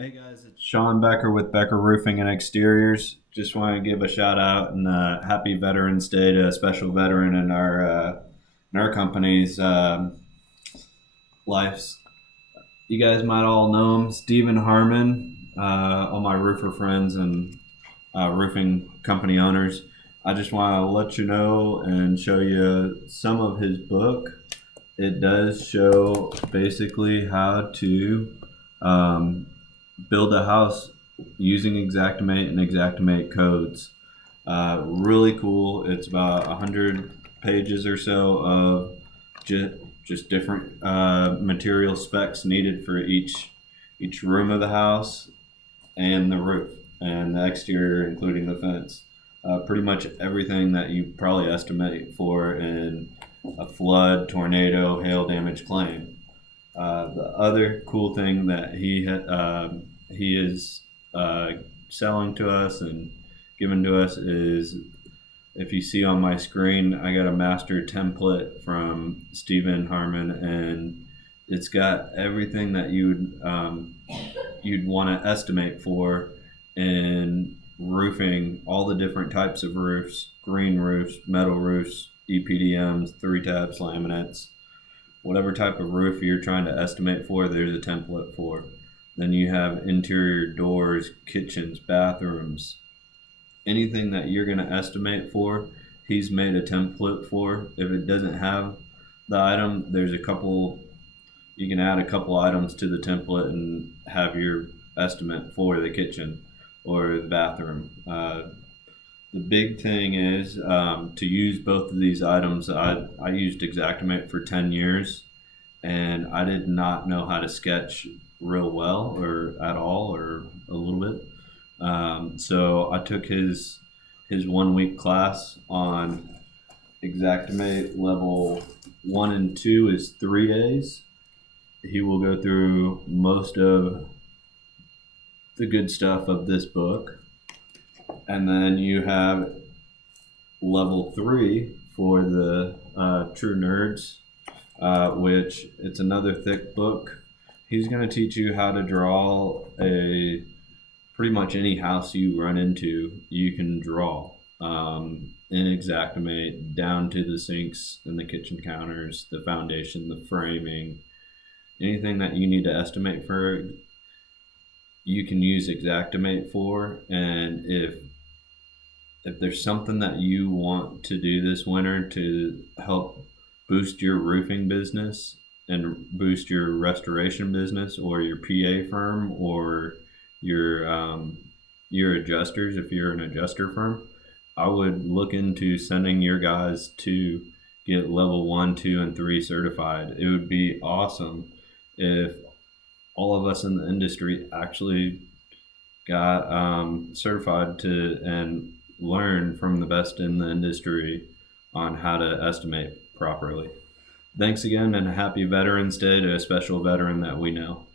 Hey guys, it's Sean Becker with Becker Roofing and Exteriors. Just want to give a shout out and happy Veterans Day to a special veteran in our company's lives. You guys might all know him, Stephen Harmon. All my roofer friends and roofing company owners. I just want to let you know and show you some of his book. It does show basically how to um, build a house using xactimate and xactimate codes. Really cool. It's about 100 pages or so of just different material specs needed for each room of the house and the roof and the exterior, including the fence. Pretty much everything that you probably estimate for in a flood, tornado, hail damage claim. The other cool thing that he is selling to us and given to us is, if you see on my screen, I got a master template from Stephen Harmon, and it's got everything that you'd want to estimate for in roofing, all the different types of roofs, green roofs, metal roofs, EPDMs, 3-tabs, laminates, whatever type of roof you're trying to estimate for, there's a template for. Then you have interior doors, kitchens, bathrooms, anything that you're going to estimate for, he's made a template for. If it doesn't have the item, there's a couple, you can add a couple items to the template and have your estimate for the kitchen or the bathroom. The big thing is to use both of these items. I used xactimate for 10 years and I did not know how to sketch real well or at all or a little bit. So I took his 1 week class on xactimate. Level 1 and 2 is 3 days. He will go through most of the good stuff of this book. And then you have level 3 for the true nerds, which it's another thick book. He's going to teach you how to draw pretty much any house you run into, you can draw in xactimate, down to the sinks and the kitchen counters, the foundation, the framing, anything that you need to estimate for, you can use xactimate for. And if there's something that you want to do this winter to help boost your roofing business and boost your restoration business or your PA firm or your adjusters, if you're an adjuster firm, I would look into sending your guys to get level 1, 2, and 3 certified. It would be awesome if all of us in the industry actually got certified to and learn from the best in the industry on how to estimate properly. Thanks again, and happy Veterans Day to a special veteran that we know.